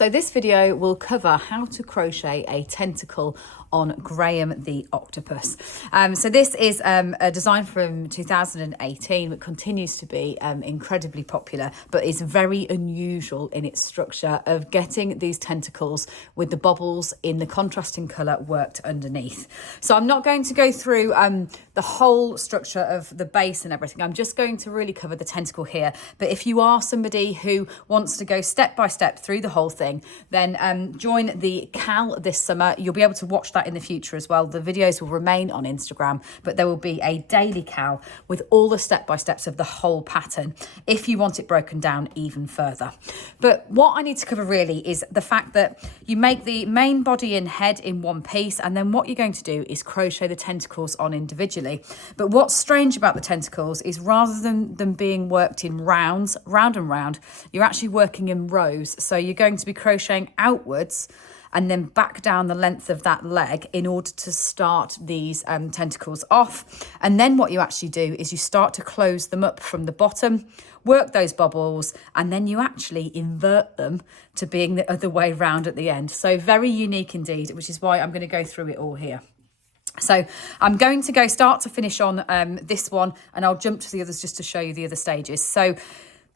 So this video will cover how to crochet a tentacle on Graeme the Octopus. So this is a design from 2018 that continues to be incredibly popular, but is very unusual in its structure of getting these tentacles with the bobbles in the contrasting colour worked underneath. So I'm not going to go through the whole structure of the base and everything. I'm just going to really cover the tentacle here. But if you are somebody who wants to go step by step through the whole thing, then join the Cal this summer. You'll be able to watch that in the future as well. The videos will remain on Instagram, but there will be a daily Cal with all the step-by-steps of the whole pattern if you want it broken down even further. But what I need to cover really is the fact that you make the main body and head in one piece, and then what you're going to do is crochet the tentacles on individually. But what's strange about the tentacles is rather than them being worked in rounds, round and round, you're actually working in rows. So you're going to be crocheting outwards and then back down the length of that leg in order to start these tentacles off. And then what you actually do is you start to close them up from the bottom, work those bobbles, and then you actually invert them to being the other way round at the end. So very unique indeed, which is why I'm going to go through it all here. So I'm going to go start to finish on this one, and I'll jump to the others just to show you the other stages. So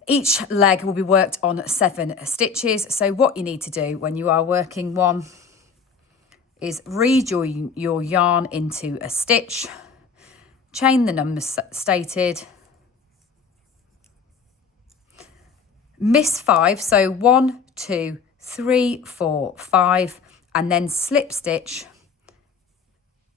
each leg will be worked on 7 stitches. So what you need to do when you are working one is read your yarn into a stitch, chain the numbers stated, miss 5, so 1, 2, 3, 4, 5, and then slip stitch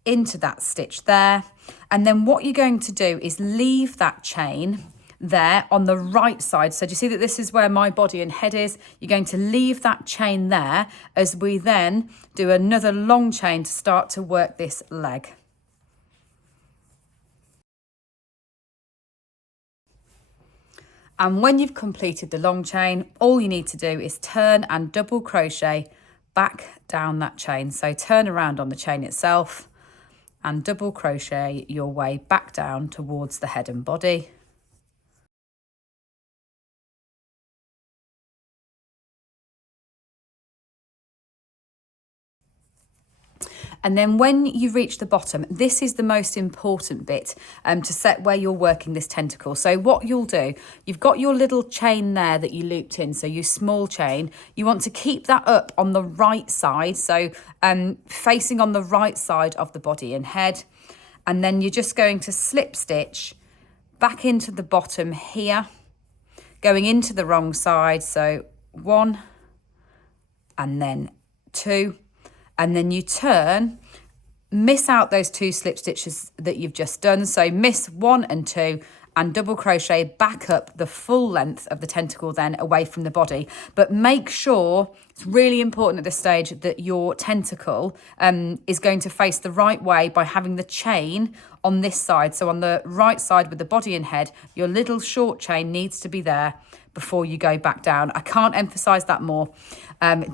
into that stitch there. And then what you're going to do is leave that chain there on the right side. So do you see that this is where my body and head is? You're going to leave that chain there as we then do another long chain to start to work this leg. And when you've completed the long chain, all you need to do is turn and double crochet back down that chain. So turn around on the chain itself and double crochet your way back down towards the head and body. And then when you reach the bottom, this is the most important bit to set where you're working this tentacle. So what you'll do, you've got your little chain there that you looped in, so your small chain. You want to keep that up on the right side, so facing on the right side of the body and head. And then you're just going to slip stitch back into the bottom here, going into the wrong side. So 1 and then 2. And then you turn, miss out those 2 slip stitches that you've just done. So miss 1 and 2 and double crochet back up the full length of the tentacle then away from the body. But make sure, it's really important at this stage, that your tentacle is going to face the right way by having the chain on this side. So on the right side with the body and head, your little short chain needs to be there before you go back down. I can't emphasize that more.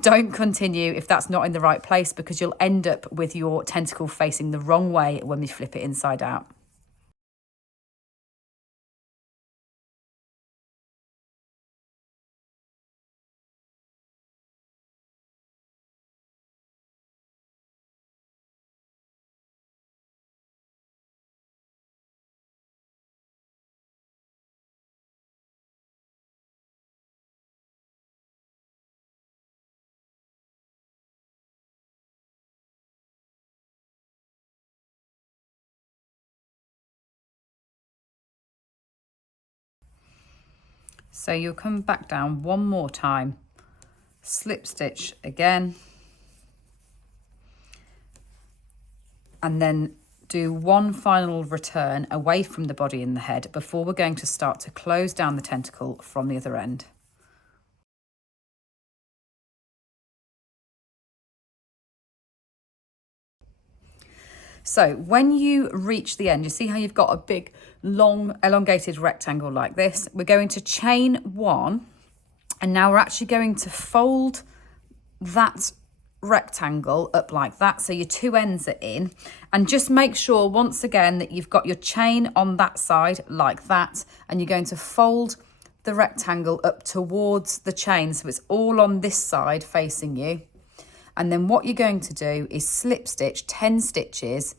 Don't continue if that's not in the right place, because you'll end up with your tentacle facing the wrong way when we flip it inside out. So you'll come back down one more time, slip stitch again, and then do one final return away from the body and the head before we're going to start to close down the tentacle from the other end. So when you reach the end, you see how you've got a big, long, elongated rectangle like this. We're going to chain 1, and now we're actually going to fold that rectangle up like that, so your 2 ends are in, and just make sure once again that you've got your chain on that side like that, and you're going to fold the rectangle up towards the chain, so it's all on this side facing you. And then what you're going to do is slip stitch 10 stitches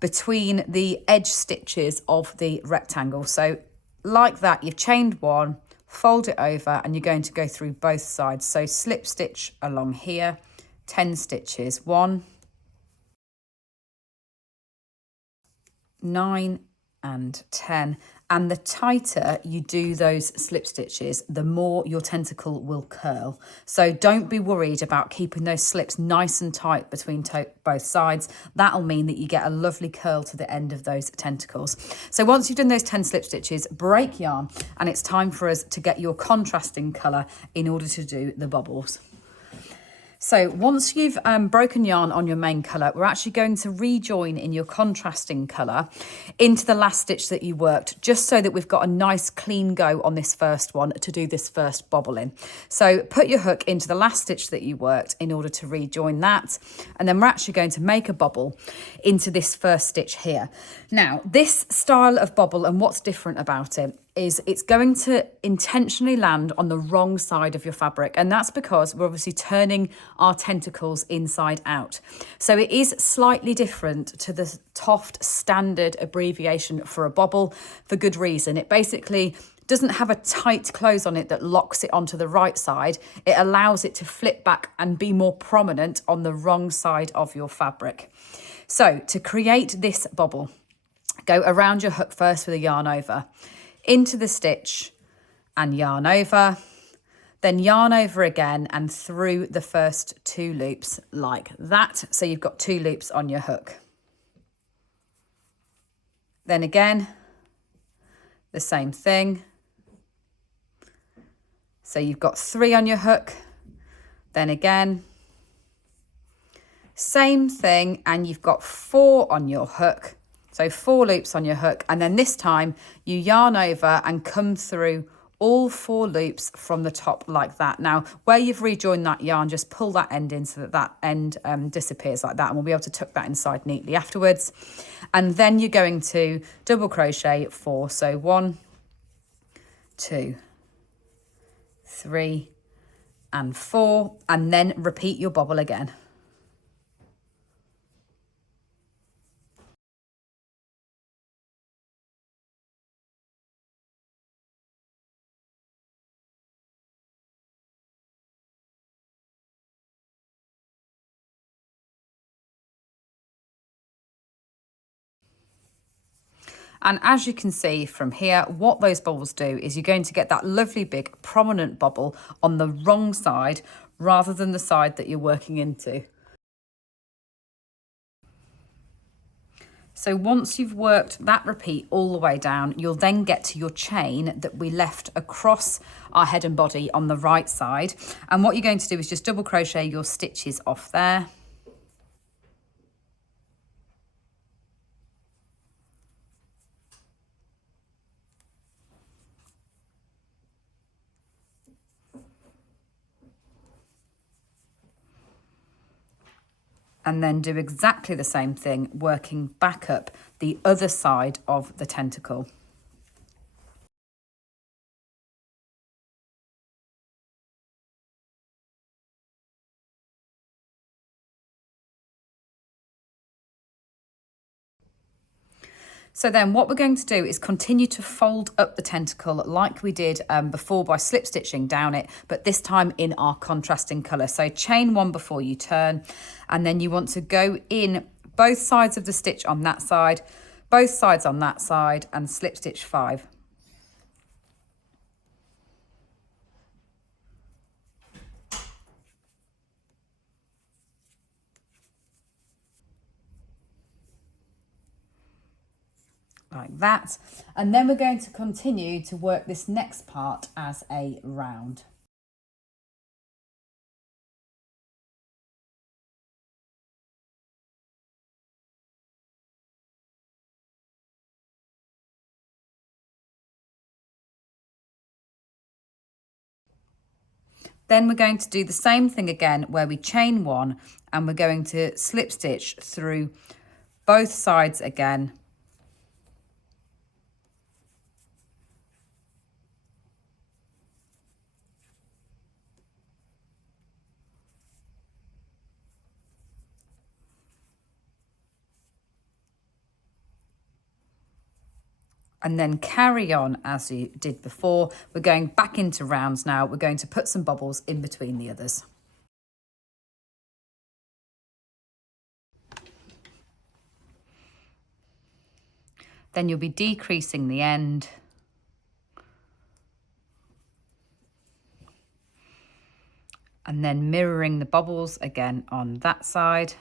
between the edge stitches of the rectangle. So like that, you've chained one, fold it over, and you're going to go through both sides. So slip stitch along here, 10 stitches, 1, 9 and 10. And the tighter you do those slip stitches, the more your tentacle will curl. So don't be worried about keeping those slips nice and tight between both sides. That'll mean that you get a lovely curl to the end of those tentacles. So once you've done those 10 slip stitches, break yarn, and it's time for us to get your contrasting colour in order to do the bubbles. So once you've broken yarn on your main colour, we're actually going to rejoin in your contrasting colour into the last stitch that you worked, just so that we've got a nice clean go on this first one to do this first bobble in. So put your hook into the last stitch that you worked in order to rejoin that, and then we're actually going to make a bobble into this first stitch here. Now, this style of bobble, and what's different about it, is it's going to intentionally land on the wrong side of your fabric, and that's because we're obviously turning our tentacles inside out. So it is slightly different to the TOFT standard abbreviation for a bobble, for good reason. It basically doesn't have a tight close on it that locks it onto the right side. It allows it to flip back and be more prominent on the wrong side of your fabric. So to create this bobble, go around your hook first with a yarn over, into the stitch and yarn over, then yarn over again and through the first 2 loops like that. So you've got 2 loops on your hook. Then again, the same thing. So you've got 3 on your hook, then again, same thing, and you've got 4 on your hook. So 4 loops on your hook, and then this time you yarn over and come through all 4 loops from the top like that. Now, where you've rejoined that yarn, just pull that end in so that that end disappears like that, and we'll be able to tuck that inside neatly afterwards. And then you're going to double crochet 4. So 1, 2, 3, and 4, and then repeat your bobble again. And as you can see from here, what those bubbles do is you're going to get that lovely big prominent bubble on the wrong side rather than the side that you're working into. So once you've worked that repeat all the way down, you'll then get to your chain that we left across our head and body on the right side. And what you're going to do is just double crochet your stitches off there. And then do exactly the same thing, working back up the other side of the tentacle. So then what we're going to do is continue to fold up the tentacle like we did before by slip stitching down it, but this time in our contrasting colour. So chain 1 before you turn, and then you want to go in both sides of the stitch on that side, both sides on that side, and slip stitch 5. Like that, and then we're going to continue to work this next part as a round. Then we're going to do the same thing again where we chain 1 and we're going to slip stitch through both sides again. And then carry on as you did before. We're going back into rounds now. We're going to put some bobbles in between the others. Then you'll be decreasing the end. And then mirroring the bobbles again on that side.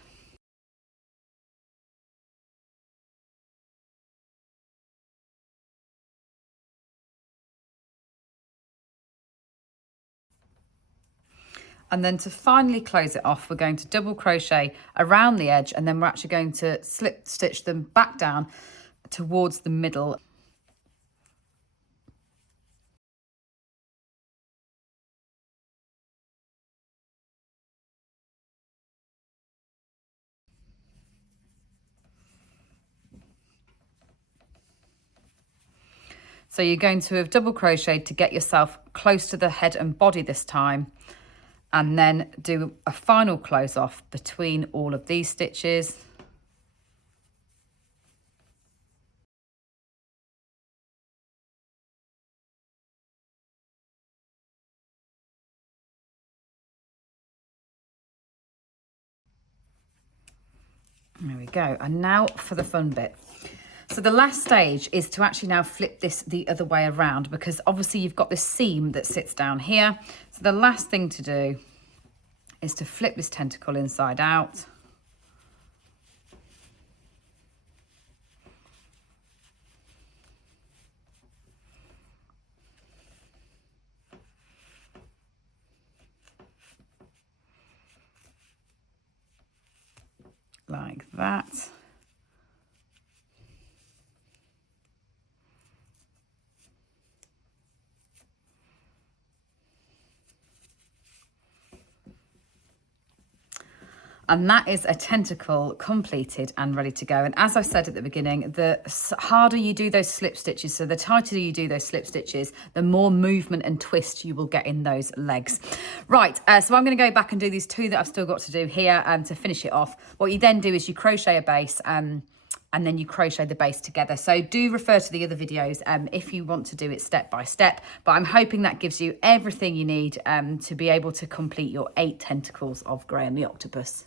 And then to finally close it off, we're going to double crochet around the edge, and then we're actually going to slip stitch them back down towards the middle. So you're going to have double crocheted to get yourself close to the head and body this time, and then do a final close off between all of these stitches. There we go. And now for the fun bit. So the last stage is to actually now flip this the other way around, because obviously you've got this seam that sits down here. So the last thing to do is to flip this tentacle inside out. Like that. And that is a tentacle completed and ready to go. And as I said at the beginning, the harder you do those slip stitches, so the tighter you do those slip stitches, the more movement and twist you will get in those legs. Right, so I'm going to go back and do these two that I've still got to do here to finish it off. What you then do is you crochet a base and then you crochet the base together. So do refer to the other videos if you want to do it step by step, but I'm hoping that gives you everything you need to be able to complete your 8 tentacles of Graeme the Octopus.